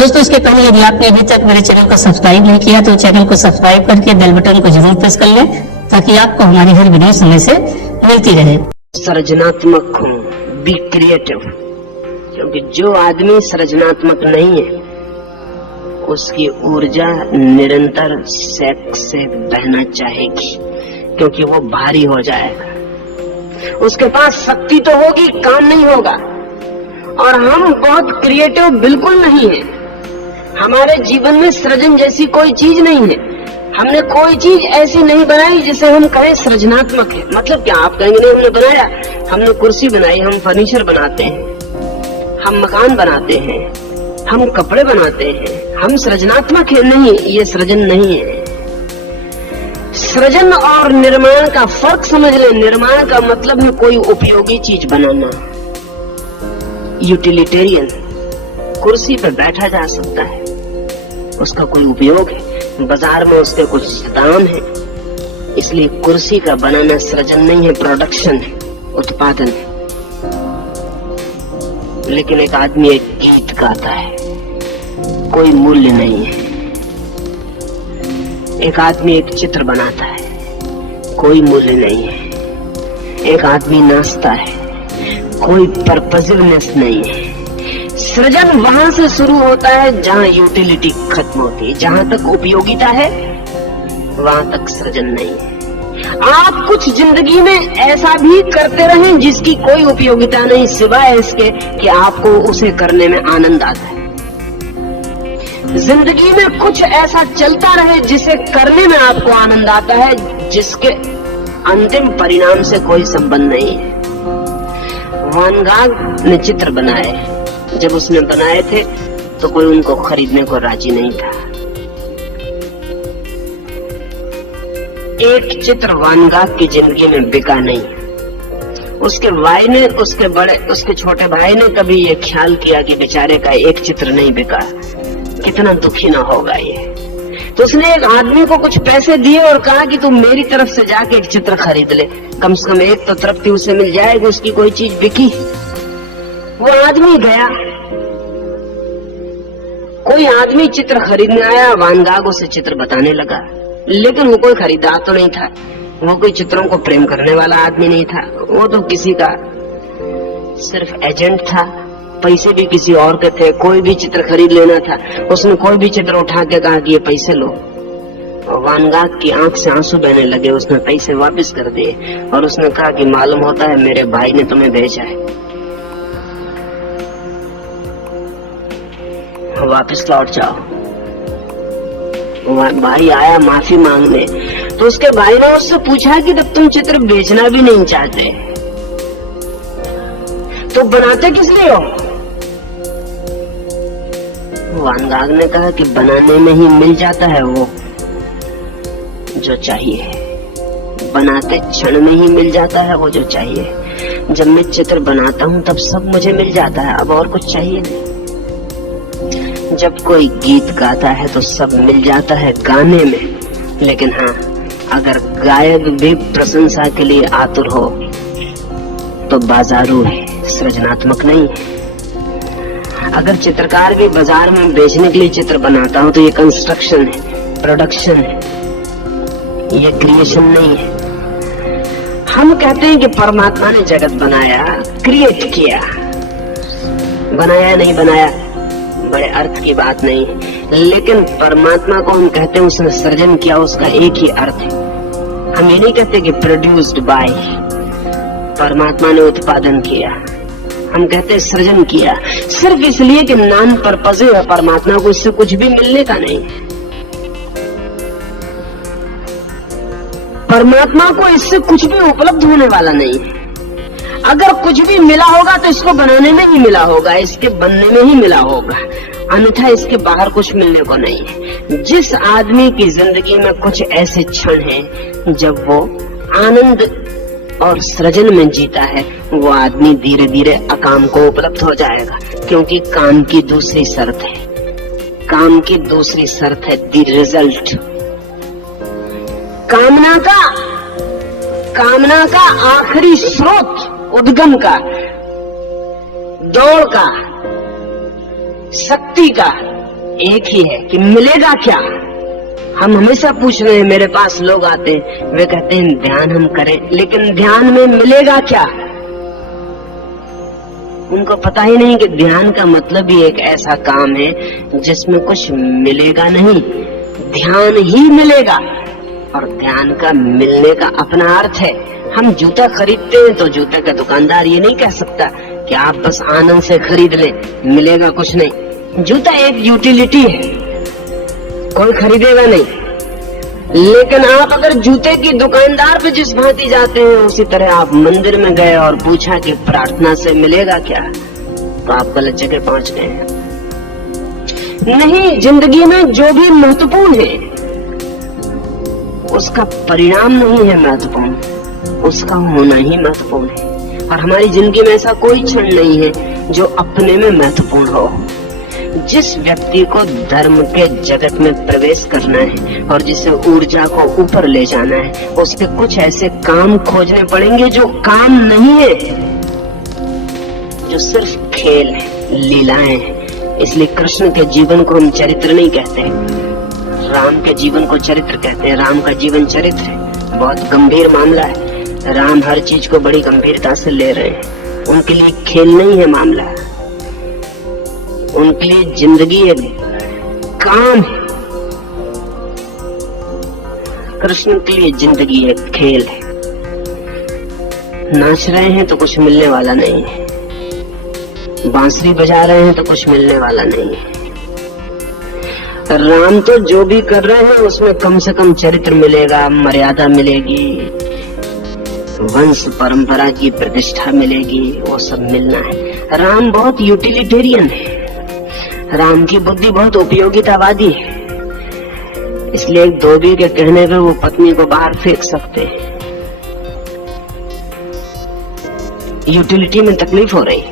दोस्तों, इसके पहले यदि आपने अभी तक मेरे चैनल को सब्सक्राइब नहीं किया तो चैनल को सब्सक्राइब करके बेल बटन को जरूर प्रेस कर लें ताकि आपको हमारी हर वीडियो समय से मिलती रहे। सृजनात्मक हो, बी क्रिएटिव, क्योंकि जो आदमी सृजनात्मक नहीं है उसकी ऊर्जा निरंतर सेक्स से बहना चाहेगी, क्योंकि वो भारी हो जाएगा। उसके पास शक्ति तो होगी, काम नहीं होगा। और हम बहुत क्रिएटिव बिल्कुल नहीं है। हमारे जीवन में सृजन जैसी कोई चीज नहीं है। हमने कोई चीज ऐसी नहीं बनाई जिसे हम कहें सृजनात्मक है। मतलब क्या? आप कहेंगे नहीं हमने बनाया, हमने कुर्सी बनाई, हम फर्नीचर बनाते हैं, हम मकान बनाते हैं, हम कपड़े बनाते हैं, हम सृजनात्मक है? नहीं, ये सृजन नहीं है। सृजन और निर्माण का फर्क समझ ले। निर्माण का मतलब है कोई उपयोगी चीज बनाना, यूटिलिटेरियन। कुर्सी पर बैठा जा सकता है, उसका कोई उपयोग है, बाजार में उसके कुछ दाम है, इसलिए कुर्सी का बनाना सृजन नहीं है, प्रोडक्शन है, उत्पादन है। लेकिन एक आदमी एक गीत गाता है, कोई मूल्य नहीं है। एक आदमी एक चित्र बनाता है, कोई मूल्य नहीं है। एक आदमी नाचता है, कोई पर्पसिवनेस नहीं है। सृजन वहां से शुरू होता है जहां यूटिलिटी खत्म होती है। जहां तक उपयोगिता है वहां तक सृजन नहीं है। आप कुछ जिंदगी में ऐसा भी करते रहें जिसकी कोई उपयोगिता नहीं, सिवाय इसके कि आपको उसे करने में आनंद आता है। जिंदगी में कुछ ऐसा चलता रहे जिसे करने में आपको आनंद आता है, जिसके अंतिम परिणाम से कोई संबंध नहीं है। वान गाग ने चित्र बनाए, जब उसने बनाए थे तो कोई उनको खरीदने को राजी नहीं था। एक चित्र वान गाग की जिंदगी में बिका नहीं। उसके भाई ने, उसके छोटे भाई ने कभी ये ख्याल किया कि बेचारे का एक चित्र नहीं बिका, कितना दुखी ना होगा ये। तो उसने एक आदमी को कुछ पैसे दिए और कहा कि तू मेरी तरफ से जाके एक चित्र खरीद ले, कम से कम एक तो तृप्ति उसे मिल जाएगी, उसकी कोई चीज बिकी। वो आदमी गया, कोई आदमी चित्र खरीदने आया, वान गाग उसे चित्र बताने लगा, लेकिन वो कोई खरीदार तो नहीं था, वो कोई चित्रों को प्रेम करने वाला आदमी नहीं था, वो तो किसी का सिर्फ एजेंट था, पैसे भी किसी और के थे। कोई भी चित्र खरीद लेना था, उसने कोई भी चित्र उठा के कहा कि ये पैसे लो। वान गाग की आंख से आंसू बहने लगे। उसने पैसे वापस कर दिए और उसने कहा कि मालूम होता है मेरे भाई ने तुम्हें भेजा है, वापस लौट जाओ। भाई आया माफी मांगने, तो उसके भाई ने उससे पूछा कि तब तुम चित्र बेचना भी नहीं चाहते तो बनाते किस लिए हो? वान गाग ने कहा कि बनाने में ही मिल जाता है वो जो चाहिए, बनाते क्षण में ही मिल जाता है वो जो चाहिए। जब मैं चित्र बनाता हूँ तब सब मुझे मिल जाता है, अब और कुछ चाहिए नहीं। जब कोई गीत गाता है तो सब मिल जाता है गाने में, लेकिन हाँ, अगर गायक भी प्रशंसा के लिए आतुर हो तो बाजारू है, सृजनात्मक नहीं है। अगर चित्रकार भी बाजार में बेचने के लिए चित्र बनाता हो तो ये कंस्ट्रक्शन है, प्रोडक्शन है, ये क्रिएशन नहीं है। हम कहते हैं कि परमात्मा ने जगत बनाया, क्रिएट किया, बनाया नहीं बनाया बड़े अर्थ की बात नहीं, लेकिन परमात्मा को हम कहते हैं उसने सृजन किया, उसका एक ही अर्थ है। हम ये नहीं कहते कि प्रोड्यूस्ड बाय, परमात्मा ने उत्पादन किया। हम कहते हैं सृजन किया, सिर्फ इसलिए कि नाम पर्पज है, परमात्मा को इससे कुछ भी मिलने का नहीं है। परमात्मा को इससे कुछ भी उपलब्ध होने वाला नहीं है। अगर कुछ भी मिला होगा तो इसको बनाने में ही मिला होगा, इसके बनने में ही मिला होगा, अन्यथा इसके बाहर कुछ मिलने को नहीं है। जिस आदमी की जिंदगी में कुछ ऐसे क्षण हैं जब वो आनंद और सृजन में जीता है, वो आदमी धीरे धीरे अकाम को उपलब्ध हो जाएगा, क्योंकि काम की दूसरी शर्त है, काम की दूसरी शर्त है द रिजल्ट। कामना का आखिरी स्रोत, उद्गम का, दौड़ का, शक्ति का, एक ही है कि मिलेगा क्या। हम हमेशा पूछ रहे हैं, मेरे पास लोग आते हैं, वे कहते हैं ध्यान हम करें, लेकिन ध्यान में मिलेगा क्या। उनको पता ही नहीं कि ध्यान का मतलब ही एक ऐसा काम है जिसमें कुछ मिलेगा नहीं, ध्यान ही मिलेगा। और ध्यान का मिलने का अपना अर्थ है। हम जूता खरीदते हैं तो जूते का दुकानदार ये नहीं कह सकता कि आप बस आनंद से खरीद लें, मिलेगा कुछ नहीं। जूता एक यूटिलिटी है, कोई खरीदेगा नहीं। लेकिन आप अगर जूते की दुकानदार पे जिस भांति जाते हैं, उसी तरह आप मंदिर में गए और पूछा कि प्रार्थना से मिलेगा क्या, तो आप गलत जगह पहुंच गए हैं। नहीं, जिंदगी में जो भी महत्वपूर्ण है उसका परिणाम नहीं है महत्वपूर्ण, उसका होना ही महत्वपूर्ण है। और हमारी जिंदगी में ऐसा कोई क्षण नहीं है जो अपने में महत्वपूर्ण हो। जिस व्यक्ति को धर्म के जगत में प्रवेश करना है और जिसे ऊर्जा को ऊपर ले जाना है, उसके कुछ ऐसे काम खोजने पड़ेंगे जो काम नहीं है, जो सिर्फ खेल है, लीलाएं हैं। इसलिए कृष्ण के जीवन को हम चरित्र नहीं कहते, राम के जीवन को चरित्र कहते हैं। राम का जीवन चरित्र है, बहुत गंभीर मामला है। राम हर चीज को बड़ी गंभीरता से ले रहे हैं। उनके लिए खेल नहीं है मामला, उनके लिए जिंदगी एक काम है। कृष्ण के लिए जिंदगी एक खेल है। नाच रहे हैं तो कुछ मिलने वाला नहीं है, बांसुरी बजा रहे हैं तो कुछ मिलने वाला नहीं है। राम तो जो भी कर रहे हैं उसमें कम से कम चरित्र मिलेगा, मर्यादा मिलेगी, वंश परंपरा की प्रतिष्ठा मिलेगी, वो सब मिलना है। राम बहुत यूटिलिटेरियन है, राम की बुद्धि बहुत उपयोगितावादी है। इसलिए एक धोबी के कहने पर वो पत्नी को बाहर फेंक सकते हैं। यूटिलिटी में तकलीफ हो रही,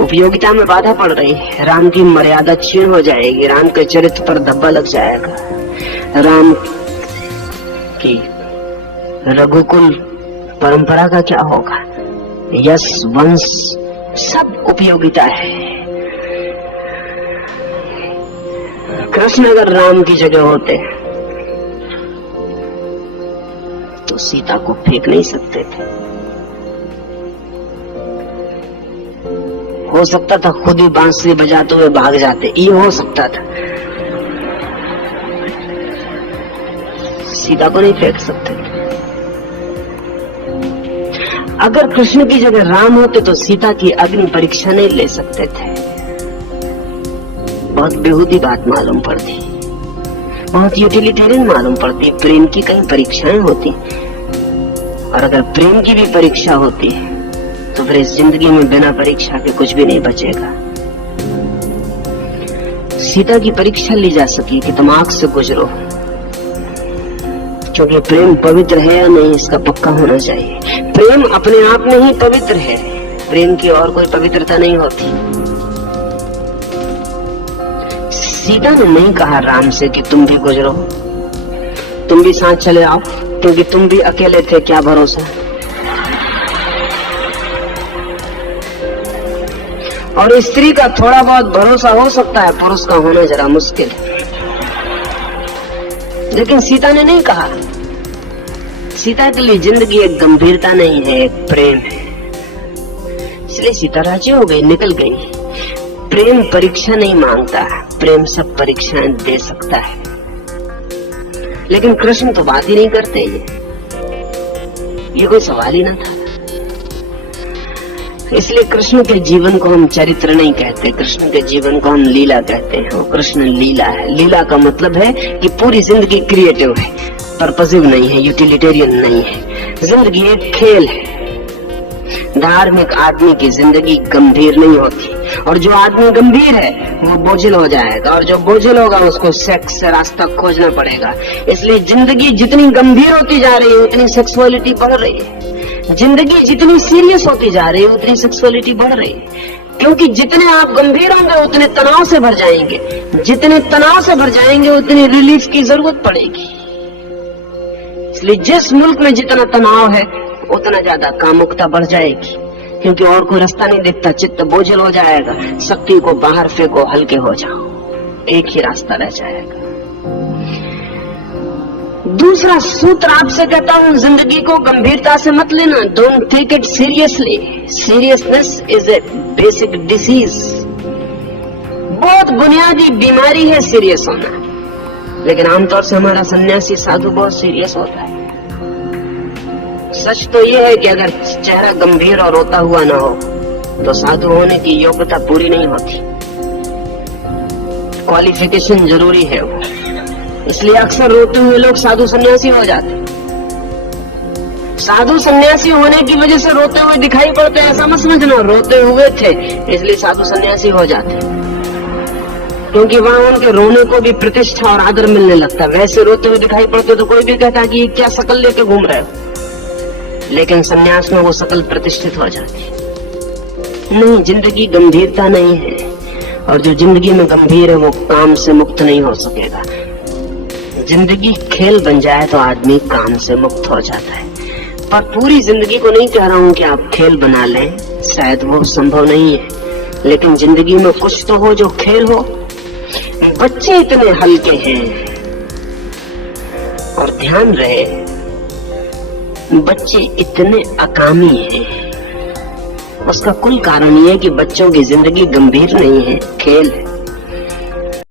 उपयोगिता में बाधा पड़ रही है। राम की मर्यादा क्षीण हो जाएगी, राम के चरित्र पर धब्बा लग जाएगा। राम की रघुकुल परंपरा का क्या होगा? यश वंश सब उपयोगिता है। कृष्ण अगर राम की जगह होते तो सीता को फेंक नहीं सकते थे। हो सकता था खुद ही बांसुरी बजाते हुए भाग जाते, ये हो सकता था। सीता को नहीं फेंक सकते। अगर कृष्ण की जगह राम होते तो सीता की अग्नि परीक्षा नहीं ले सकते थे। बहुत बेहूदी बात मालूम पड़ती, बहुत यूटिलिटेरियन मालूम पड़ती। प्रेम की कई परीक्षाएं होती, और अगर प्रेम की भी परीक्षा होती है तो फिर इस जिंदगी में बिना परीक्षा के कुछ भी नहीं बचेगा। सीता की परीक्षा ली जा सकी कि तुम आंख से गुजरो, क्योंकि प्रेम पवित्र है या नहीं इसका पक्का होना चाहिए। प्रेम अपने आप में ही पवित्र है, प्रेम की और कोई पवित्रता नहीं होती। सीता ने नहीं कहा राम से कि तुम भी गुजरो, तुम भी साथ चले आओ, क्योंकि तुम भी अकेले थे, क्या भरोसा। और स्त्री का थोड़ा बहुत भरोसा हो सकता है, पुरुष का होना जरा मुश्किल। लेकिन सीता ने नहीं कहा। सीता के लिए जिंदगी एक गंभीरता नहीं है, एक प्रेम है। इसलिए सीता राजी हो गई, निकल गई। प्रेम परीक्षा नहीं मांगता, प्रेम सब परीक्षाएं दे सकता है। लेकिन कृष्ण तो बात ही नहीं करते, ये कोई सवाल ही ना था। इसलिए कृष्ण के जीवन को हम चरित्र नहीं कहते, कृष्ण के जीवन को हम लीला कहते हैं। वो कृष्ण लीला है। लीला का मतलब है कि पूरी जिंदगी क्रिएटिव है, पर्पसिव नहीं है, यूटिलिटेरियन नहीं है। जिंदगी एक खेल है। धार्मिक आदमी की जिंदगी गंभीर नहीं होती, और जो आदमी गंभीर है वो बोझिल हो जाएगा, और जो बोझिल होगा उसको सेक्स से रास्ता खोजना पड़ेगा। इसलिए जिंदगी जितनी गंभीर होती जा रही है उतनी सेक्सुअलिटी बढ़ रही है। जिंदगी जितनी सीरियस होती जा रही है उतनी सेक्सुअलिटी बढ़ रही है, क्योंकि जितने आप गंभीर होंगे उतने तनाव से भर जाएंगे, जितने तनाव से भर जाएंगे उतनी रिलीफ की जरूरत पड़ेगी। इसलिए जिस मुल्क में जितना तनाव है उतना ज्यादा कामुकता बढ़ जाएगी, क्योंकि और कोई रास्ता नहीं दिखता। चित्त बोझिल हो जाएगा। शक्ति को बाहर फेंको, हल्के हो जाओ। एक ही रास्ता रह जाएगा। दूसरा सूत्र आपसे कहता हूं, जिंदगी को गंभीरता से मत लेना। Don't take it seriously. Seriousness is a basic disease. बहुत बुनियादी बीमारी है सीरियस होना, लेकिन आमतौर से हमारा सन्यासी साधु बहुत सीरियस होता है। सच तो यह है कि अगर चेहरा गंभीर और रोता हुआ ना हो तो साधु होने की योग्यता पूरी नहीं होती। क्वालिफिकेशन जरूरी है वो, इसलिए अक्सर रोते हुए लोग साधु सन्यासी हो जाते। साधु सन्यासी होने की वजह से रोते हुए दिखाई पड़ते, ऐसा मत समझना। रोते हुए थे इसलिए साधु सन्यासी हो जाते, क्योंकि वहां उनके रोने को भी प्रतिष्ठा और आदर मिलने लगता। वैसे रोते हुए दिखाई पड़ते तो कोई भी कहता कि क्या शकल लेके घूम रहे हो, लेकिन सन्यास में वो शकल प्रतिष्ठित हो जाती। नहीं, जिंदगी गंभीरता नहीं है, और जो जिंदगी में गंभीर है वो काम से मुक्त नहीं हो सकेगा। जिंदगी खेल बन जाए तो आदमी काम से मुक्त हो जाता है। पर पूरी जिंदगी को नहीं कह रहा हूं कि आप खेल बना लें, शायद वो संभव नहीं है, लेकिन जिंदगी में कुछ तो हो जो खेल हो। बच्चे इतने हल्के हैं, और ध्यान रहे बच्चे इतने अकामी हैं, उसका कुल कारण यह है कि बच्चों की जिंदगी गंभीर नहीं है, खेल है।